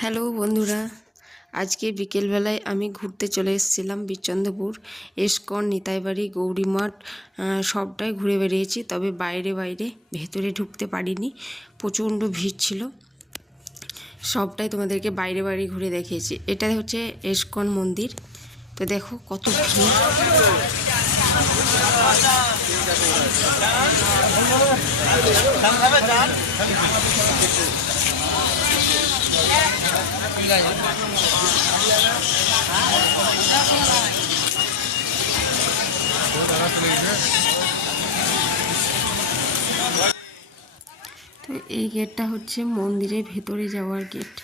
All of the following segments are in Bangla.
হ্যালো বন্ধুরা, আজকে বিকেলবেলায় আমি ঘুরতে চলে এসেছিলাম বীরচন্দ্রপুর, ইস্কন, নিতাইবাড়ি, গৌরীমঠ সবটাই ঘুরে বেরিয়েছি। তবে বাইরে ভেতরে ঢুকতে পারিনি, প্রচণ্ড ভিড় ছিল। সবটাই তোমাদেরকে বাইরে ঘুরে দেখিয়েছি। এটা হচ্ছে ইস্কন মন্দির। তো দেখো কত ভিড়। তো এই গেটটা হচ্ছে মন্দিরের ভেতরে যাওয়ার গেট।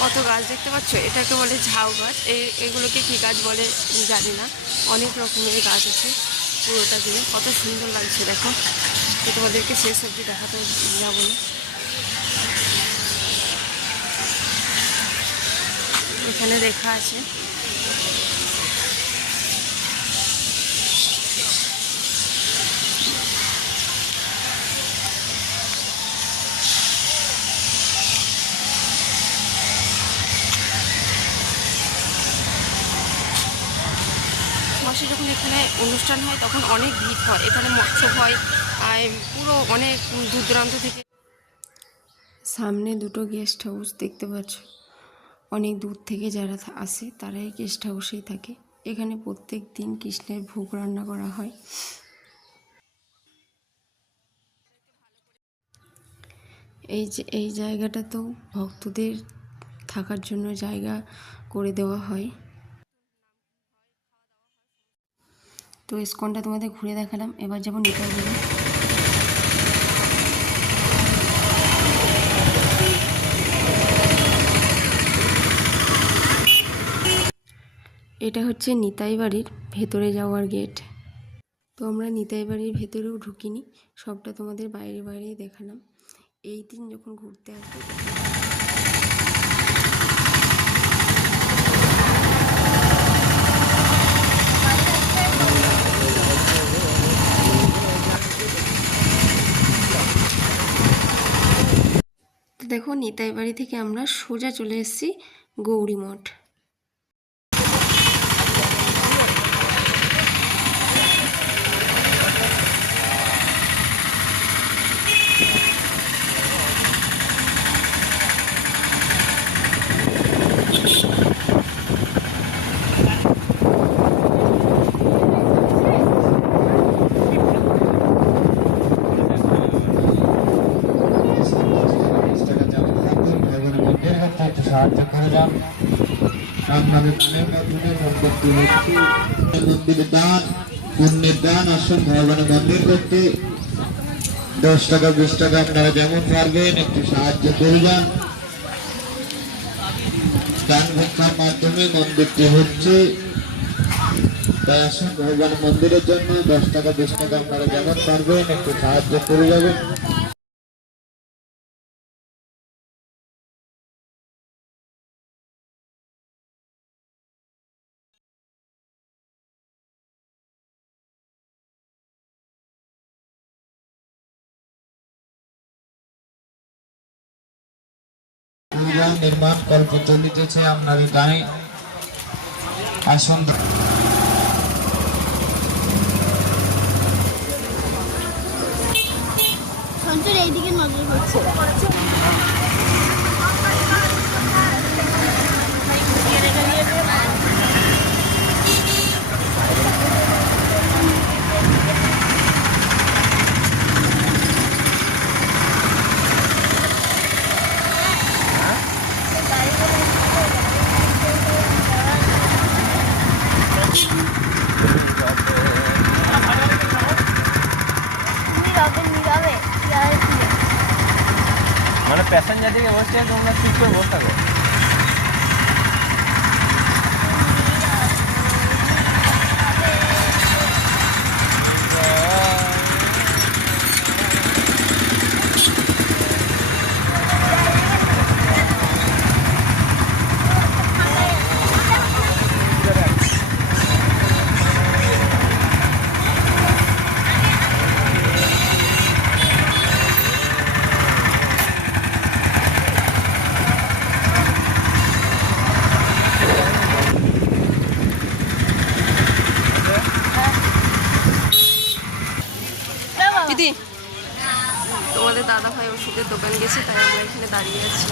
কত গাছ দেখতে পাচ্ছ, এটাকে বলে ঝাউ গাছ। এগুলোকে কী গাছ বলে জানি না, অনেক রকমের গাছ আছে। পুরোটা দিয়ে কত সুন্দর লাগছে দেখো। তো তোমাদেরকে শেষ অবধি দেখাতে যাবো না। এখানে লেখা আছে মাসে যখন এখানে অনুষ্ঠান হয় তখন অনেক ভিড় হয়। এখানে মৎস্য হয়, পুরো অনেক দূর দূরান্ত থেকে। সামনে দুটো গেস্ট হাউস দেখতে পাচ্ছ। অনেক দূর থেকে যারা আসে তারা এই গেস্ট হাউসেই থাকে। এখানে প্রত্যেক দিন কৃষ্ণের ভোগ রান্না করা হয়। এই জায়গাটা তো ভক্তদের থাকার জন্য জায়গা করে দেওয়া হয়। তো ইস্কনটা তোমাদের ঘুরে দেখালাম। এবার যেমন নিতাইবাড়ি। এটা হচ্ছে নিতাইবাড়ির ভেতরে যাওয়ার গেট। তো আমরা নিতাইবাড়ির ভেতরেও ঢুকিনি, সবটা তোমাদের বাইরেই দেখালাম। এই দিন যখন ঘুরতে আসবে দেখো, নিতাইবাড়ি থেকে আমরা সোজা চলে এসেছি গৌরীমঠ। সাহায্য করে যান। আপনাদের মাধ্যমে সম্পত্তি মন্দিরের দান, পুণ্যের দান, আসুন ভগবানের মন্দির করতে 10 টাকা 20 টাকা আপনারা যেমন পারবেন একটু সাহায্য করে যান। দান ভিক্ষার মাধ্যমে মন্দিরটি হচ্ছে, তাই আসুন ভগবানের মন্দিরের জন্য 10 টাকা 20 টাকা আপনারা যেমন পারবেন একটু সাহায্য করে যাবেন। নির্মাণ কল্প চলিতেছে আপনাদের গায়ে। আসুন এইদিকে নজর হচ্ছে। প্যাসেঞ্জার দিকে বসছে, তোমরা চুপ করে বসে থাকো। দিদি, তোমাদের দাদা ভাই ওষুধের দোকান গেছে, তাই আমরা এখানে দাঁড়িয়ে আছি।